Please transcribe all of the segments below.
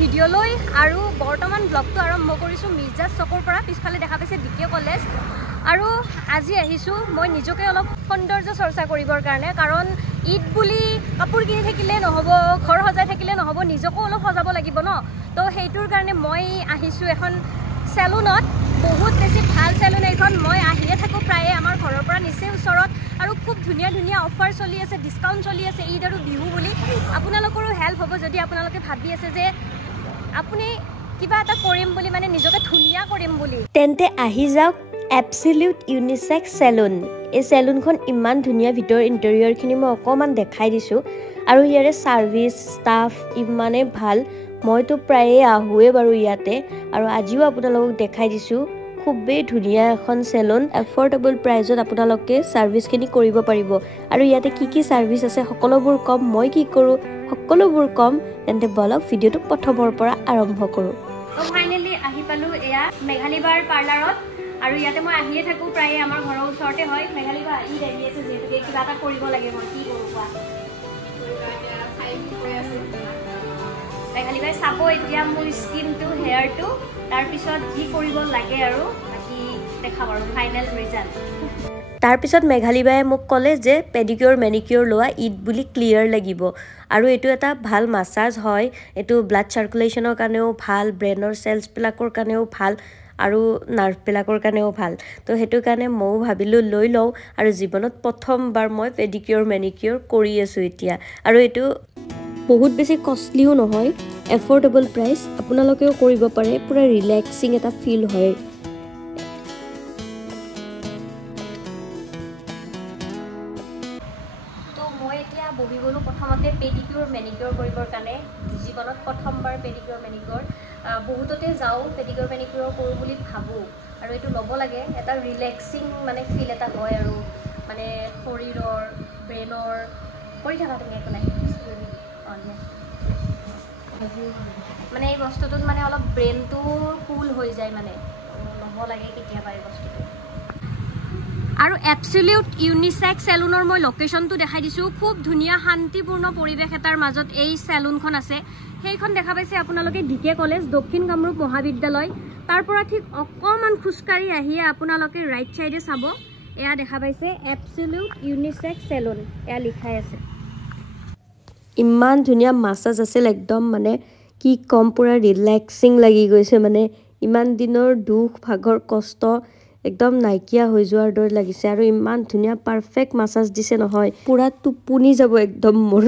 ভিডিঅ'লৈ আৰু বৰ্তমান ব্লগটো আৰম্ভ কৰিছোঁ মিৰ্জাজ চকৰ পৰা। পিছফালে দেখা পাইছে ডিকে কলেজ। আৰু আজি আহিছোঁ মই নিজকে অলপ সৌন্দৰ্য চৰ্চা কৰিবৰ কাৰণে, কাৰণ ঈদ বুলি কাপোৰ কিনি থাকিলে নহ'ব, ঘৰ সজাই থাকিলে নহ'ব, নিজকো অলপ সজাব লাগিব ন। তো সেইটোৰ কাৰণে মই আহিছোঁ এখন চেলুনত। বহুত বেছি ভাল চেলুন এইখন, মই আহিয়ে থাকোঁ প্ৰায়ে, আমাৰ ঘৰৰ পৰা নিচেই ওচৰত। আৰু খুব ধুনীয়া ধুনীয়া অফাৰ চলি আছে, ডিছকাউণ্ট চলি আছে ঈদ আৰু বিহু বুলি। আপোনালোকৰো হেল্প হ'ব যদি আপোনালোকে ভাবি আছে যে আপুনি কিবা এটা কৰিম বুলি, মানে নিজকে ধুনীয়া কৰিম বুলি, তেন্তে আহি যাওক এবছলিউট ইউনিচেক্স চেলুন। এই চেলুনখন ইমান ধুনীয়া, ভিতৰৰ ইণ্টেৰিয়ৰখিনি মই অকণমান দেখাই দিছোঁ। আৰু ইয়াৰে ছাৰ্ভিচ ষ্টাফ ইমানেই ভাল, মইতো প্ৰায়ে আহোঁৱে বাৰু ইয়াতে, আৰু আজিও আপোনালোকক দেখাই দিছোঁ। খুবেই ধুনীয়া এখন চেলুন, এফৰ্ডেবল প্ৰাইজত আপোনালোকে ছাৰ্ভিচখিনি কৰিব পাৰিব। আৰু ইয়াতে কি কি ছাৰ্ভিচ আছে সকলোবোৰ ক'ম, মই কি কৰোঁ সকলোবোৰ ক'ম। তেন্তে বলক ভিডিঅ'টো প্ৰথমৰ পৰা আৰম্ভ কৰোঁ। তো ফাইনেলি আহি পালোঁ এয়া মেঘালী বাৰ পাৰ্লাৰত। আৰু ইয়াতে মই আহিয়ে থাকোঁ প্ৰায়ে, আমাৰ ঘৰৰ ওচৰতে হয়। মেঘালী বা ঈদ আহি আছে যিহেতুকে কিবা এটা কৰিব লাগে, মই কি কৰোঁ কোৱা? মেঘালী বাই চাব এতিয়া মোৰ স্কিনটো, হেয়াৰটো, তাৰপিছত কি কৰিব লাগে আৰু বাকী দেখাব আৰু ফাইনেল ৰিজাল্ট। তাৰপিছত মেঘালী বায়ে মোক ক'লে যে পেডিকিউৰ মেনিকিউৰ লোৱা, ঈদ বুলি ক্লিয়াৰ লাগিব। আৰু এইটো এটা ভাল মাছাজ হয়, এইটো ব্লাড চাৰ্কুলেশ্যনৰ কাৰণেও ভাল, ব্ৰেইনৰ চেলছবিলাকৰ কাৰণেও ভাল, আৰু নাৰ্ভবিলাকৰ কাৰণেও ভাল। তো সেইটো কাৰণে ময়ো ভাবিলোঁ লৈ লওঁ, আৰু জীৱনত প্ৰথমবাৰ মই পেডিকিউৰ মেনিকিউৰ কৰি আছোঁ এতিয়া। আৰু এইটো বহুত বেছি কষ্টলিও নহয়, এফৰ্ডেবল প্ৰাইচ, আপোনালোকেও কৰিব পাৰে, পূৰা ৰিলেক্সিং এটা ফিল হয়। তো মই এতিয়া বহি গ'লোঁ প্ৰথমতে পেডিকিউৰ মেনিকিউৰ কৰিবৰ কাৰণে, জীৱনত প্ৰথমবাৰ পেডিকিউৰ মেনিকিউৰ। বহুততে যাওঁ পেডিকিউৰ মেনিকিউৰ কৰোঁ বুলি ভাবোঁ, আৰু এইটো ল'ব লাগে, এটা ৰিলেক্সিং মানে ফিল এটা হয়, আৰু মানে শৰীৰৰ ব্ৰেইনৰ। কৰি থাকা তুমি, একো নাই, মানে এই বস্তুটোত মানে অলপ ব্ৰেইনটো কুল হৈ যায়, মানে ল'ব লাগে কেতিয়াবা এই বস্তুটো। আৰু এবছলিউট ইউনিচেক্স চেলুনৰ মই লোকেশ্যনটো দেখাই দিছোঁ। খুব ধুনীয়া শান্তিপূৰ্ণ পৰিৱেশ এটাৰ মাজত এই চেলুনখন আছে। সেইখন দেখা পাইছে আপোনালোকে ডিকে কলেজ, দক্ষিণ কামৰূপ মহাবিদ্যালয়। তাৰ পৰা ঠিক অকণমান খোজকাঢ়ি আহিয়ে আপোনালোকে ৰাইট ছাইডে চাব, এয়া দেখা পাইছে এবছলিউট ইউনিচেক্স চেলুন, এয়া লিখাই আছে। ইমান ধুনীয়া মাছাজ আছিল, একদম মানে কি ক'ম, পূৰা ৰিলেক্সিং লাগি গৈছে, মানে ইমান দিনৰ দুখ ভাগৰ কষ্ট একদম নাইকিয়া হৈ যোৱাৰ দৰে লাগিছে। আৰু ইমান ধুনীয়া পাৰফেক্ট মাছাজ দিছে নহয়, পূৰা টোপনি যাব একদম মোৰ।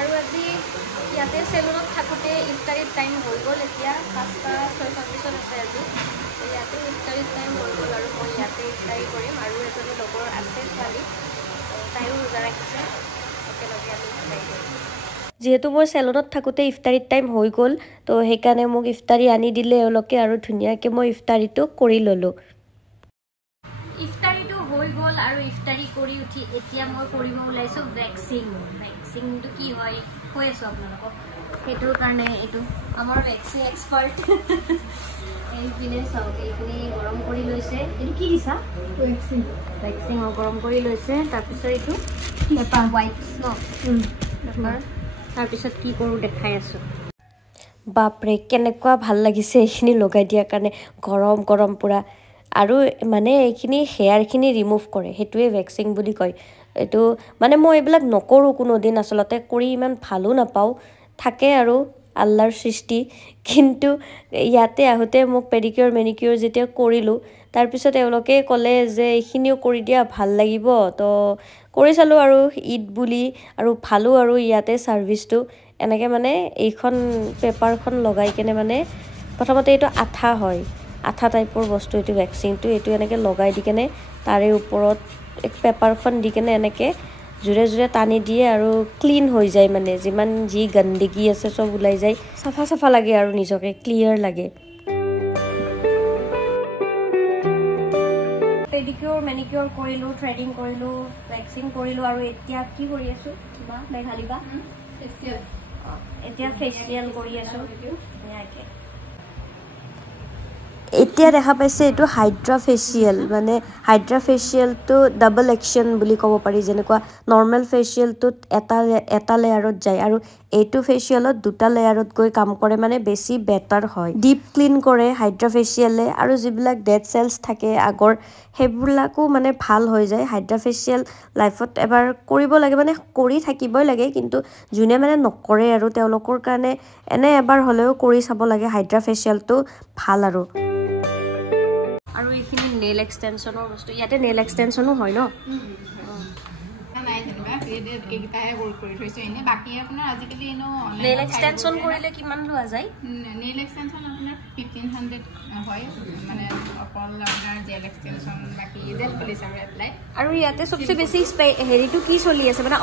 আৰু আজি ইয়াতে চেলুনত থাকোঁতে ইফতাৰীৰ টাইম হৈ গ'ল, এতিয়া 5:46 আছে আজি। ইয়াতে ইফতাৰীৰ টাইম হৈ গ'ল, আৰু মই ইয়াতে ইফতাৰী কৰিম। আৰু এজনী লগৰ আছে ছোৱালী, তাইও ৰোজা ৰাখিছে, একেলগে আমি ইফতাৰী কৰিম। যিহেতু মই চেলুনত থাকোঁতে ইফতাৰীৰ টাইম হৈ গ'ল, তো সেইকাৰণে মোক ইফতাৰী আনি দিলে এওঁলোকে, আৰু ধুনীয়াকৈ মই ইফতাৰীটো কৰি ল'লোঁ। ইফতাৰীটো হৈ গ'ল, আৰু ইফতাৰী কৰি উঠি এতিয়া মই কৰিব ওলাইছোঁ ভেক্সিং। ভেক্সিংটো কি হয় কৈ আছোঁ আপোনালোকক, সেইটোৰ কাৰণে এইটো আমাৰ ভেক্সিং এক্সপাৰ্ট। এইপিনে চাওক, এইখিনি গৰম কৰি লৈছে, এইটো কি দিছা? ভেক্সিং। ভেক্সিং গৰম কৰি লৈছে। তাৰপিছত এইটো পেপাৰ ৱাইপছ ন, পেপাৰ। তাৰপিছত কি কৰোঁ দেখাই আছোঁ। বাপৰে কেনেকুৱা ভাল লাগিছে এইখিনি লগাই দিয়াৰ কাৰণে, গৰম গৰম পূৰা। আৰু মানে এইখিনি হেয়াৰখিনি ৰিমুভ কৰে, সেইটোৱে ভেক্সিং বুলি কয়। এইটো মানে মই এইবিলাক নকৰোঁ কোনোদিন, আচলতে কৰি ইমান ভালো নাপাওঁ, থাকে আৰু আল্লাৰ সৃষ্টি। কিন্তু ইয়াতে আহোঁতে মোক পেডিকিউৰ মেনিকিউৰ যেতিয়া কৰিলোঁ, তাৰপিছত এওঁলোকে ক'লে যে এইখিনিও কৰি দিয়া, ভাল লাগিব। তো কৰি চালোঁ আৰু ঈদ বুলি, আৰু ভালো আৰু ইয়াতে ছাৰ্ভিচটো। এনেকৈ মানে এইখন পেপাৰখন লগাই কেনে, মানে প্ৰথমতে এইটো আঠা হয়, আঠা টাইপৰ বস্তু এইটো ভেক্সিংটো, এইটো এনেকৈ লগাই দি কেনে তাৰে ওপৰত এক পেপাৰখন দি কেনে এনেকৈ জোৰে জোৰে টানি দিয়ে, আৰু ক্লিন হৈ যায়, মানে যিমান যি গন্দগী আছে চব ওলাই যায়, চাফা চাফা লাগে আৰু নিজকে ক্লিয়াৰ লাগে। পেডিকিউৰ মেনিকিউৰ কৰিলোঁ, থ্ৰেডিং কৰিলোঁ, ভেক্সিং কৰিলোঁ, আৰু এতিয়া কি কৰি আছোঁ বা মেঘালী বা এতিয়া ফেচিয়েল কৰি আছো ধুনীয়াকৈ এতিয়া দেখা পাইছে এইটো হাইড্ৰা ফেচিয়েল মানে হাইড্ৰা ফেচিয়েলটো ডাবল একশ্যন বুলি ক'ব পাৰি যেনেকুৱা নৰ্মেল ফেচিয়েলটোত এটা লেয়াৰত যায় আৰু এইটো ফেচিয়েলত দুটা লেয়াৰত গৈ কাম কৰে মানে বেছি বেটাৰ হয় ডিপ ক্লিন কৰে হাইড্ৰা ফেচিয়েলে আৰু যিবিলাক ডেড চেলছ থাকে আগৰ সেইবিলাকো মানে ভাল হৈ যায় হাইড্ৰা ফেচিয়েল লাইফত এবাৰ কৰিব লাগে মানে কৰি থাকিবই লাগে কিন্তু যোনে মানে নকৰে আৰু তেওঁলোকৰ কাৰণে এনে এবাৰ হ'লেও কৰি চাব লাগে হাইড্ৰা ফেচিয়েলটো ভাল আৰু এইখিনি নেল এক্সটেনশ্যনৰ বস্তু ইয়াতে নেল এক্সটেনশ্যনো হয় ন নাই যেনিবা এইকেইটাহে ৱৰ্ক কৰি থৈছোঁ এনেই বাকী আপোনাৰ আজিকালি এনেও নেল এক্সটেনশ্যন কৰিলে কিমান লোৱা যায় নেল এক্সটেনশ্যন আপোনাৰ 1500 হয় মানে অকল আপোনাৰ জেল এক্সটেনশ্যন বাকী জেল পলিচ আৰু এপ্লাই আৰু ইয়াতে চবচে বেছি হেৰিটো কি চলি আছে মানে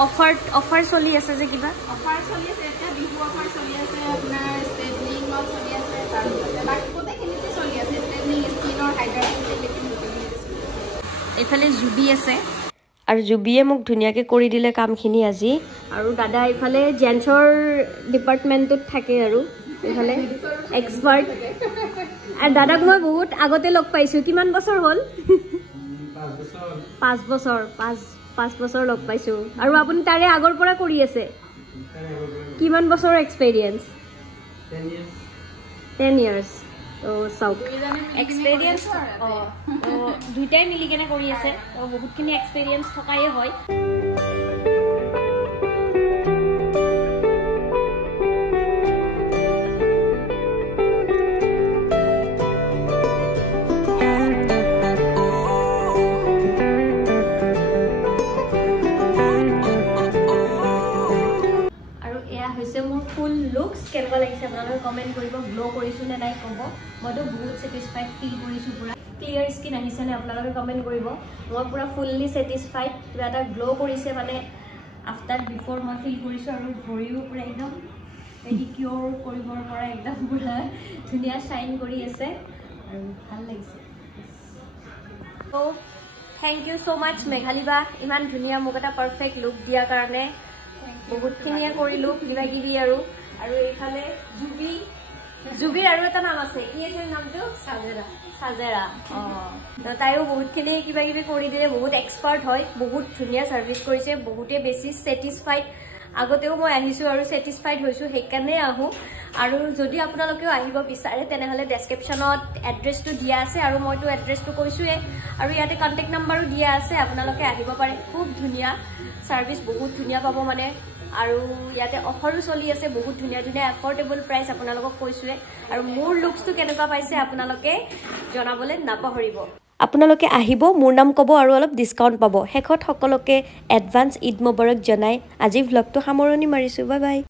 অফাৰ চলি আছে যে কিবা অফাৰ চলি আছে এতিয়া বিহু অফাৰ চলি আছে আপোনাৰ ষ্ট্ৰেটনিং চলি আছে তাৰপিছতে বাকী গোটেইখিনিতে চলি আছে ষ্ট্ৰেটনিং স্কিনৰ হাইড্ৰা এইফালে জুবি আছে আৰু জুবিয়ে মোক ধুনীয়াকৈ কৰি দিলে কামখিনি আজি আৰু দাদা এইফালে জেন্টছৰ ডিপাৰ্টমেণ্টটোত থাকে আৰু এইফালে এক্সপাৰ্ট আৰু দাদাক মই বহুত আগতে লগ পাইছোঁ কিমান বছৰ হ'ল 5 বছৰ লগ পাইছোঁ আৰু আপুনি তাৰে আগৰ পৰা কৰি আছে কিমান বছৰৰ এক্সপেৰিয়েঞ্চ 10 years চাওক এক্সপেৰিয়েঞ্চ দুইটাই মিলি কেনে কৰি আছে বহুতখিনি এক্সপেৰিয়েঞ্চ থকায়ে হয় ফুল লুকস কেনেকুৱা লাগিছে আপোনালোকে কমেণ্ট কৰিব গ্লো কৰিছোঁ নে নাই ক'ব মইতো বহুত ছেটিছফাইড ফিল কৰিছোঁ পুৰা ক্লিয়াৰ স্কিন আহিছে নে আপোনালোকে কমেণ্ট কৰিব মই পুৰা ফুল্লি ছেটিছফাইড কিবা এটা গ্লো কৰিছে মানে আফটাৰ বিফৰ মই ফিল কৰিছোঁ আৰু ভৰিও পুৰা একদম পেডিকিয়ৰ কৰিবৰ পৰা একদম পুৰা ধুনীয়া শ্বাইন কৰি আছে আৰু ভাল লাগিছে ত' থেংক ইউ ছ' মাছ মেঘালী বা ইমান ধুনীয়া মোক এটা পাৰফেক্ট লুক দিয়াৰ কাৰণে বহুতখিনিয়ে কৰিলোঁ কিবা কিবি আৰু এইফালে জুবিৰ আৰু এটা নাম আছে কি আছে নামটো সাজেৰা তাইও বহুতখিনি কিবা কিবি কৰি দিলে বহুত এক্সপাৰ্ট হয় বহুত ধুনীয়া ছাৰ্ভিচ কৰিছে বহুতে বেছি ছেটিছফাইড আগতেও মই আহিছোঁ আৰু ছেটিছফাইড হৈছোঁ সেইকাৰণে আহোঁ আৰু যদি আপোনালোকেও আহিব বিচাৰে তেনেহ'লে ডেছক্ৰিপশ্যনত এড্ৰেছটো দিয়া আছে আৰু মইতো এড্ৰেছটো কৈছোঁৱে আৰু ইয়াতে কণ্টেক্ট নাম্বাৰো দিয়া আছে আপোনালোকে আহিব পাৰে খুব ধুনীয়া ছাৰ্ভিচ বহুত ধুনীয়া পাব মানে আৰু ইয়াতে অফাৰো চলি আছে বহুত ধুনীয়া ধুনীয়া এফৰ্ডেবল প্ৰাইচ আপোনালোকক কৈছোঁৱে আৰু মোৰ লুকছটো কেনেকুৱা পাইছে আপোনালোকে জনাবলৈ নাপাহৰিব আপোনালোকে আহিব মোৰ নাম ক'ব আৰু অলপ ডিছকাউণ্ট পাব শেষত সকলোকে এডভান্স ঈদ মোবাৰক জনাই আজি ভ্লগটো সামৰণি মাৰিছোঁ বাই বাই